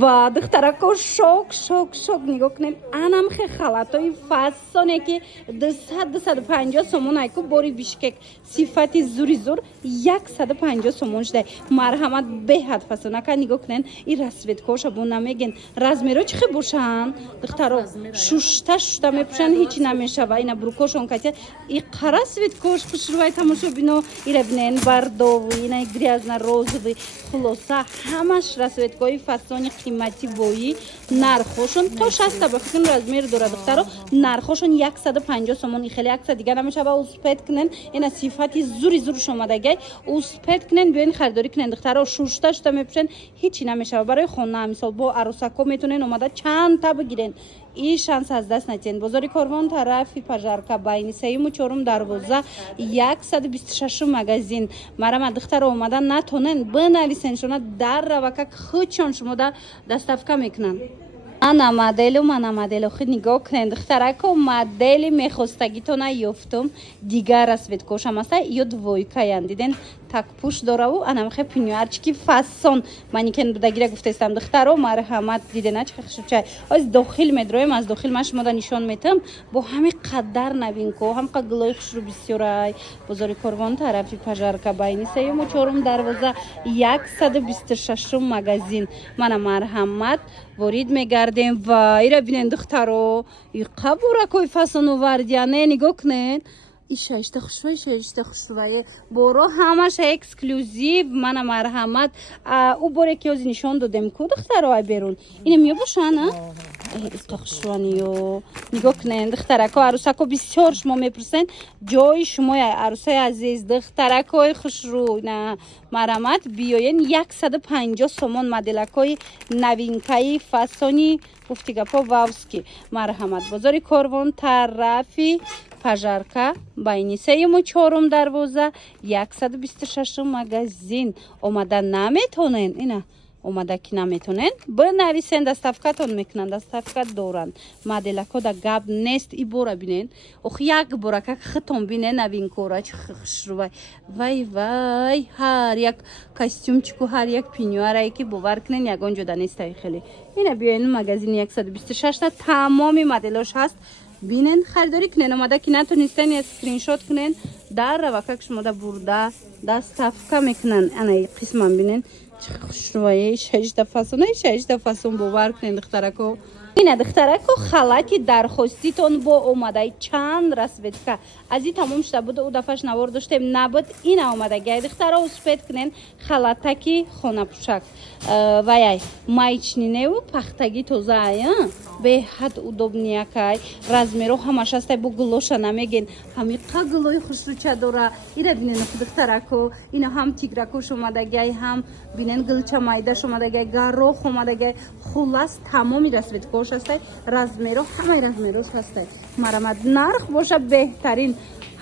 ва духтарако шок нигоҳ кунед анамхе халатои фасоне ки 250 сомон айку бори бишкек сифати зури зур 150 сомон шудай марҳамат беҳад фасонака нигоҳ кунед и расветкоша бо намеген размеро чихе бошанд духтаро шушта мепушанд ҳичи намешава ина брукошон катя и қара светкош хушрувай тамошо бино ира бинен бардовый ина грязно розовый хулоса ҳамаш расветкои фасони қимативои нархошон то 60 ба фикр размер дорад духтаро нархошон 150 сомон и хеле акса дига намешава успет кунен ина сифати зури зурш омадагай успет кунен биёин харидорӣ кунен духтаро шушта мепушен ҳичи намешава барои хона мисол бо аросако метонен омада чандта бигирен и шанс аз даст надиҳен бозори корвон тарафи пажарка байни 3-4 дарвоза 126 магазин марама духтаро омада натонен бинависен шуна дарравака хучон шумода доставка мекунанд мана моделу худ нигоҳ кунед духтарако модели мехостагитона ёфтум дигар расветкошам аста ё двойкаян диден такпуш дораву анамхе пинюарчики фасон маникен будагира гуфтаистам духтаро марҳамат диденач хешучай аз дохил медроем аз дохил ман шумода нишон метам бо ҳами қадар навинко ҳамқа гилои хушру бисёрай бозори корвон тарафи пажарка байни 3-4 дарвоза 126 магазин мана марҳамат ворид мегардем ва ира бинен духтаро и қабуракои фасоновардиане нигоҳ кунед шашта хушрувае боро ҳамаша эксклюзив мана марҳамат у боре ки ози нишон додем ку духтаро ай берун инам ёбошана хушруваниё нигоҳ кунед духтарако арусако бисёр шумо мепурсен ҷои шумо арусаи азиз духтаракои хушру на марҳамат биёен 150 сомон моделакои новинкаи фасони гуфтигапо вавски марҳамат бозори корвон тарафи пажарка байни 3-4 дарвоза 126 магазин омада наметонен ина омада ки наметонен бинависен доставкатон мекунанд доставка доранд моделако да гап нест и бора бинен ох як бора как хитон бинен новинкора хушрувай вай ҳар як костюмчику ҳар як пинюарае ки бовар кунен ягон ҷода нестай хеле ина биёин магазини 126 та тамоми моделош ҳаст бинен харидорӣ кунен омада ки натонистен скриншот кунен даррава как шумода бурда доставка мекунанд анаи қисман бинен хушрувае 6 фасон бовар кунен духтарако ина духтарако халати дархоститон бо омадаи чанд расветка аз и тамом шуда буд у дафаш навор доштем набуд ина омадагай духтаро успет кунен халатаки хонапӯшак ваяй майчниневу пахтаги тозаая беҳад удобниякай размеро ҳамаш астай бо гулоша намеген ҳамиқа гулои хушруча дора ира бинен духтарако ина ҳам тигракош омадагай ҳам бинен гилча майдаш омадагай гарох омадагай хулас тамоми расветкош астай размеро ҳамаи размерош ҳастай марҳамат нарх боша беҳтарин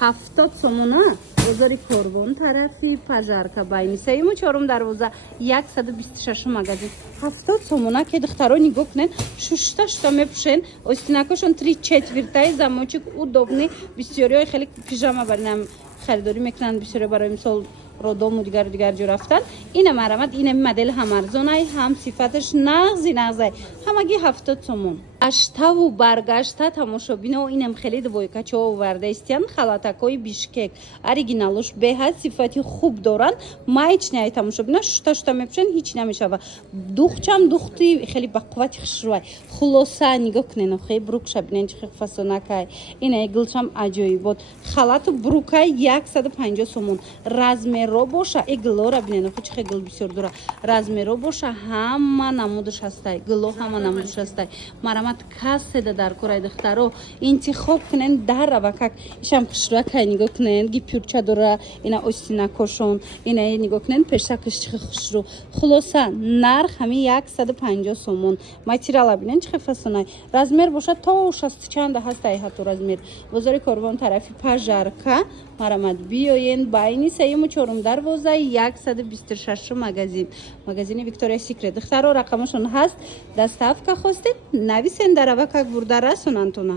70 сомона бозори корвон тарафи пажарка байни 3-4 дарвоза 126 магазин 70 сомона ки духтаро нигоҳ кунен шушта мепушен остинакошон 3/4 замочек удобни бисёриҳои хеле пижама баринам харидорӣ мекунанд бисёриҳо барои мисол родому дигар ҷо рафтан ина марҳамат ина модел ҳам арзонай ҳам сифаташ нағзай ҳамаги 70 сомон аштаву баргашта тамошобино инам хеле двойкачо овардаистиян халатакои бишкек оригиналош беҳад сифати хуб доранд маечняй тамошобино шушта мепушен ҳичи намешава духчам духти хеле бақуввати хушрувай хулоса нигоҳ кунен охе брукша бинен чихе фасонакай ина гилчам аҷоибот халату брукай 150 сомон размеро боша гилора бинен охе чихе гил бисёр дора размеро боша ҳама намудаш ҳастай гило ҳама намудаш ҳастай марҳамат касседа дар кораи духтаро интихоб кунен даррава как ишам хушракай нигоҳ кунен гипюрча дора ина остинакошон ина нигоҳ кунен пешакаш чихе хушру хулоса нарх ҳами 150 сомон материала бинен чихе фасонай размер боша то 60 чанда ҳастай ҳатто размер бозори корвон тарафи пажарка марҳамат биёен байни 3-4 дарвоза 126 магазини Victoria's Secret духтаро рақамашон ҳаст доставка хостед нависен дарава как бурда расонантона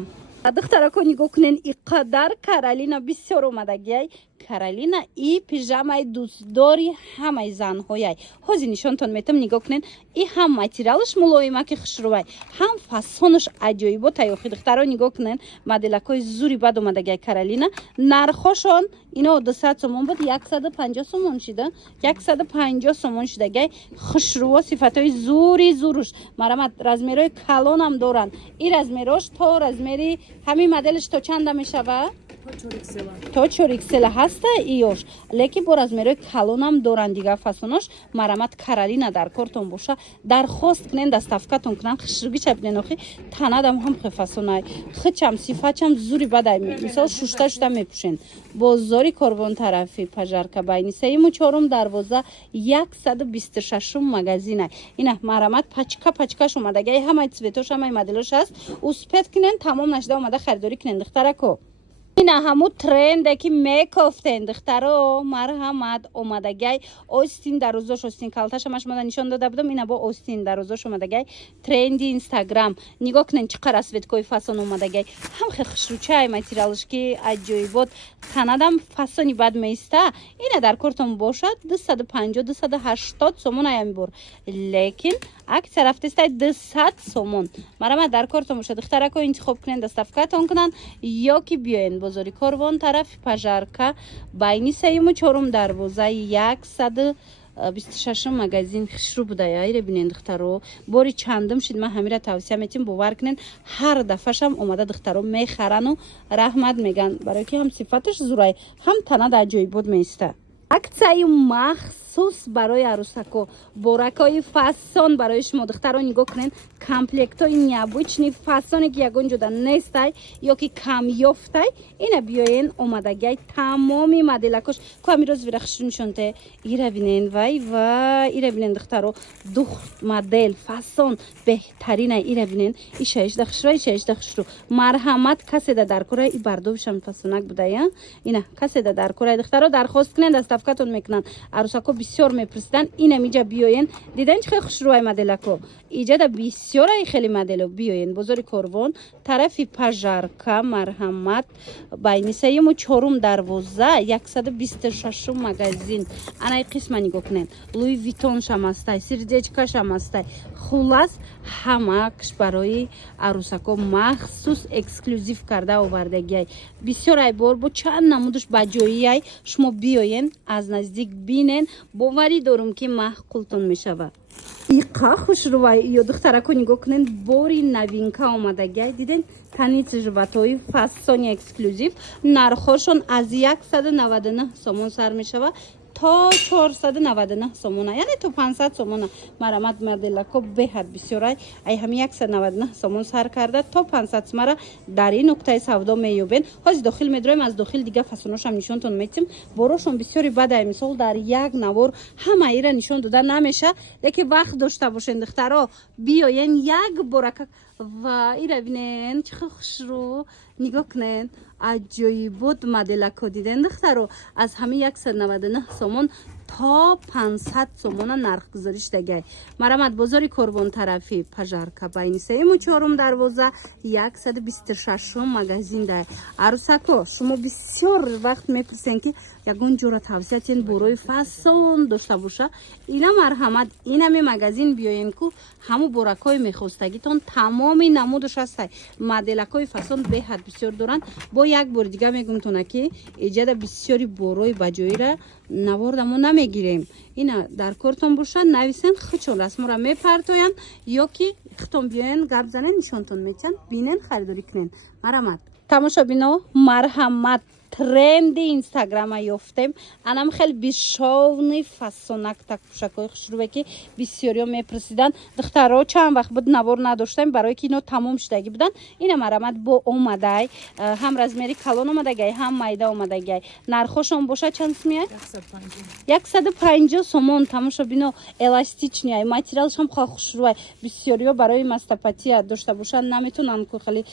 духтарако нигоҳ кунен и қадар Каролина бисёр омадагиай Каролина и пижамаи дӯстдори ҳамаи занҳояй. ҳозир нишонтон метам нигоҳ кунен. И ҳам материалаш мулоимаки хушрӯвай, ҳам фасонаш аҷоиботай. охи духтаро нигоҳ кунен, моделакои зури бад омадагай Каролина. Нархошон ино 200 сомон буд, 150 сомон шида, 150 сомон шидагай. хушрӯво сифатои зури зуруш. марамат размерои калонам доранд. И размерош то размери ҳамин моделаш то чанда мешава? То 4 XL ҳаста иёш, лекин бо размерои калонам доранд дигар фасонош. марамат Каролина дар кортон боша, дархост кунен, доставкатон кунан, хушругича бинен. охи танадам ҳам хефасонай, хичам сифачам зури бадай, мисол шушта мепушен. бозори Корвон тарафи пажарка байни 3-4 дарвоза 126 магазинай. ина марамат пачкаш омадагай, ҳамаи цветош, ҳамаи моделош ҳаст. успет кунен, тамом нашида омада харидорӣ кунен духтарако. ина ҳаму тренде ки мекофтен духтаро, марҳамат омадагай. остин дарозош, остин калташамаш мода нишон дода будам. ина бо остин дарозош омадагай. тренди инстаграм. нигоҳ кунен чӣ қадar светкои фасон омадагай. ҳам хе хушрӯчаи материалаш ки аҷоибот. танадам фасони бад меиста. ина дар кортон бошад 250-280 сомон аямбор, лекин аксия рафтестай 200 сомон. марамат дар кортон бошад духтарако, интихоб кунен, доставкатон кунан ё ки биёен бозори Корвон тарафи пажарка байни 3-4 дарвозаи 126 магазин хушрӯ будая. айре бинен духтаро, бори чандам шид. ман ҳамира тавсия метим, бовар кунен, ҳар дафъашам омада духтаро мехарану раҳмат меган, барои ки ҳам сифаташ зурай, ҳам танада аҷоибот меиста. аксияи махсус барои арӯсако, боракои фасон барои шумо духтаро. нигоҳ кунен, комплектои необычни фасоне ки ягон ҷода нестай ё ки камёфтай. ина биёен омадагай тамоми моделакош. ку ҳамироз вира хушрӯ нишонте. ира бинен, вай ира бинен духтаро, духт модел фасон беҳтаринай. ира бинен, ишаешда хушрӯ. марҳамат каседа даркора. и бардовишам фасонак будая. ина каседа даркора духтаро, дархост кунен, доставкатон мекунанд. арӯсако бисёр мепурсидан. ина миҷа биёен, дидан чӣ хел хушрӯай моделако. иҷада бисёраи хели модело. биёен бозори Корвон тарафи пажарка, марҳамат байни 3-4 дарвоза 126 магазин. анаи қисма нигоҳ кунен, Луи Витон шамастай, сердечка шамастай. хулас ҳамакш барои арӯсако махсус эксклюзив карда овардагиай. бисёрай бор бо чанд намудаш ба ҷоияй. шумо биёен, аз наздик бинен, боварӣ дорум ки маҳқултон мешавад. иқа хушрӯвай ё духтарако, нигоҳ кунен, бори новинка омадагай. диден таниц живатои фасони эксклюзив. нархошон аз 199 сомон сар мешава то 499 сомона, яъне то 500 сомона. марамат моделако беҳад бисёрай. ай ҳами 199 сомон сар карда то 500 сомара дар ин нуқтаи савдо меёбен. ҳозир дохил медроем, аз дохил дига фасоношам нишонтон метим. борошон бисёри бадай, мисол дар як навор ҳамаира нишон дода намеша, лекин вақт дошта бошен духтаро. биёен як борака ва ира бинен чӣ хел хушрӯ. нигоҳ кунен, аҷоибот моделако диден духтаро. аз ҳами 199 сомон то 500 сомона нархгузорӣ шудагай. марамат бозори Корвон тарафи пажарка байни 3-4 дарвоза 126 магазин дай. арӯсако, шумо бисёр вақт мепурсен ки ягон ҷора тавсиятен борои фасон дошта боша. ина марҳамат, инами магазин биёен ку ҳаму боракои мехостагитон тамоми намудаш ҳастай. моделакои фасон беҳад бисёр доранд. бо як бори дига мегумтона ки иҷада бисёри борои баҷоира наворда мо намегирем. ина дар кортон бошад, нависен, хичон расмора мепартоянд ё ки хитон биёен гап занен, нишонтон метиҳанд, бинен, харидорӣ кунен. марамат тамошобино, марҳамат тренди инстаграма ёфтем. анам хеле бишовни фасонак так пӯшакҳои хушрӯве ки бисёриё мепурсиданд. духтаро чанд вақт буд навор надоштем, барое ки ино тамом шудагӣ буданд. ина марамат бо омадай, ҳам размери калон омадагай, ҳам майда омадагай. нархошон боша чанд сумияй? 150 сомон. тамошобино, эластичниай, материалшам хо хушрӯвай. бисёриё барои мастапатия дошта бошанд наметонанд ку хеле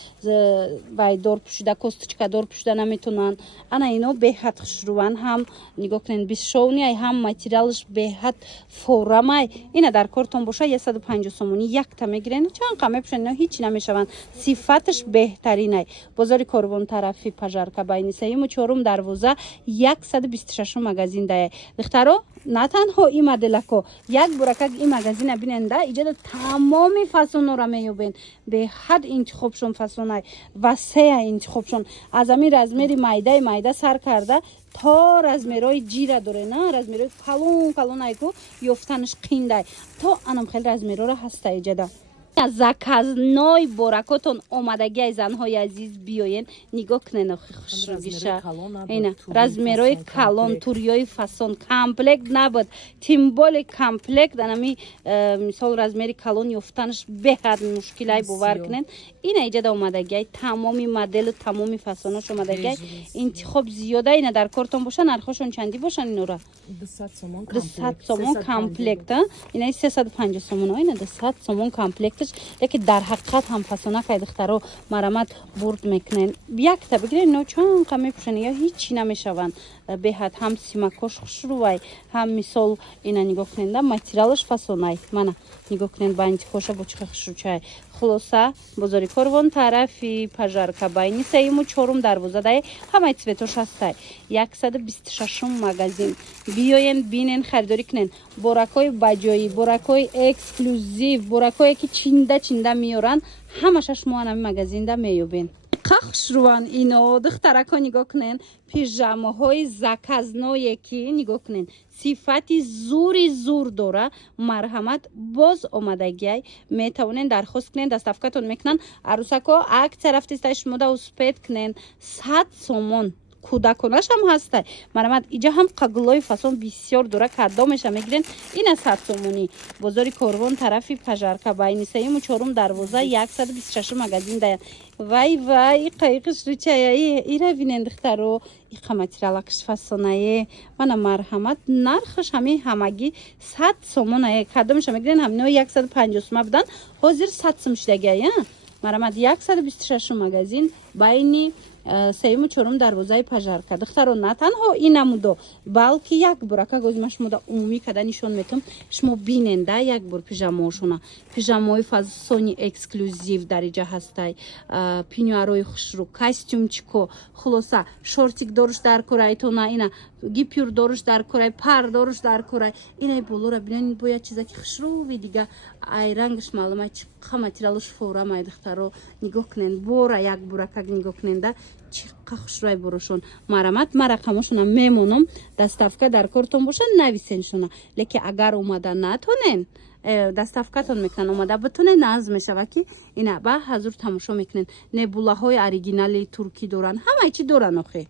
вайдор пӯшида, косточкадор пӯшида наметонанд. ана ино беҳад хушрӯан ҳам нигоҳ кунед бисшовни ҳам материалш беҳад форамай ина дар кортон боша 150 сомонӣ якта мегирен чанд қа мепӯшанд ино ҳичи намешаванд сифаташ беҳтаринай бозори Корвон тарафи пажарка байни сеюму чорум дарвоза 126 магазин даяй духтаро на танҳо и моделако як буракак и магазина биненда иҷода тамоми фасонора меёбен беҳад интихобшон фасонай васеа интихобшон аз ами размери майда сар карда то размерои ҷира доре на размерои калон айку ёфтанаш қиндай то анам хел размерора ҳаста иҷода заказной боракотон омадагиай занҳои азиз биёен нигоҳ кунен охи хушругиша ина размерои калон турёи фасон комплект набуд тимболи комплект анами мисол размери калон ёфтанаш беҳад мушкилай бовар кунен ина иҷода омадагиай тамоми моделу тамоми фасонош омадагиай интихоб зиёда ина дар кортон боша нархошон чандӣ бошанд инора 200 сомон комплект ина 350 сомон ина 200 сомон комплект леки дар ҳақиқат ҳам фасона кай духтаро марамат бурд мекунен якта бигирен ино чанд қа мепӯшанд ё ҳичи намешаванд беҳад ҳам симакош хушрӯвай ҳам мисол ина нигоҳ куненда материалаш фасонай мана нигоҳ кунен ба интихоша бо чиха хушрӯчай хулоса бозори Корвон тарафи пажарка байни сеюму чорум дарвозадай ҳамаи цветош ҳастай 126 магазин биёен бинен харидорӣ кунен боракҳои баҷоӣ боракҳои эксклюзив боракҳое ки чинда меёранд ҳамаша шумо анами магазинда меёбен хушрӯан ино духтарако нигоҳ кунен пижамаҳои заказное ки нигоҳ кунен сифати зур дора марҳамат боз омадагиай метавонен дархост кунен доставкатон мекунанд арӯсако аксия рафтистай шумо да успед кунен 100 сомон кӯдаконаш ҳам ҳастай марамат иҷа ҳам қаглои фасон бисёр дора кадомеша мегирен ина 100 сомонӣ бозори Корвон тарафи пажарка байни сеюму чорум дарвоза 126 магазин даянд вай қайқиш ручаяи ира бинен духтаро иқа материалакаш фасонае мана марҳамат нархаш ҳамагӣ 100 сомонае кадомеша мегирен ҳамино 150 сома будан ҳозир 100 сом шудагия марҳамат 126 магазин байни сеюму чорум дарвозаи пажарка духтаро на танҳо инамудо балки як бурака гозима шумода умумӣ када нишон метавам шумо биненда як бур пижамаошуна пижамаҳои фасони эксклюзив дар иҷа ҳастай пинюарои хушрӯ костюмчико хулоса шортик доруш дар курай тона ина гипюр доруш дар курай пар доруш дар курай инаи болора бинен бояд чизаки хушрӯви дига ай рангаш маълумай чиқа материалаш форамай духтаро нигоҳ кунен бора як буракак нигоҳ куненда чиқа хушрӯай борошон марамат ма рақамошона мемонам доставка дар кортон боша нависеншона леки агар омада натонен доставкатон мекунанд омада битонен назм мешава ки ина ба ҳазур тамошо мекунен небулаҳои оригинали туркӣ доранд ҳамаи чи доранд охе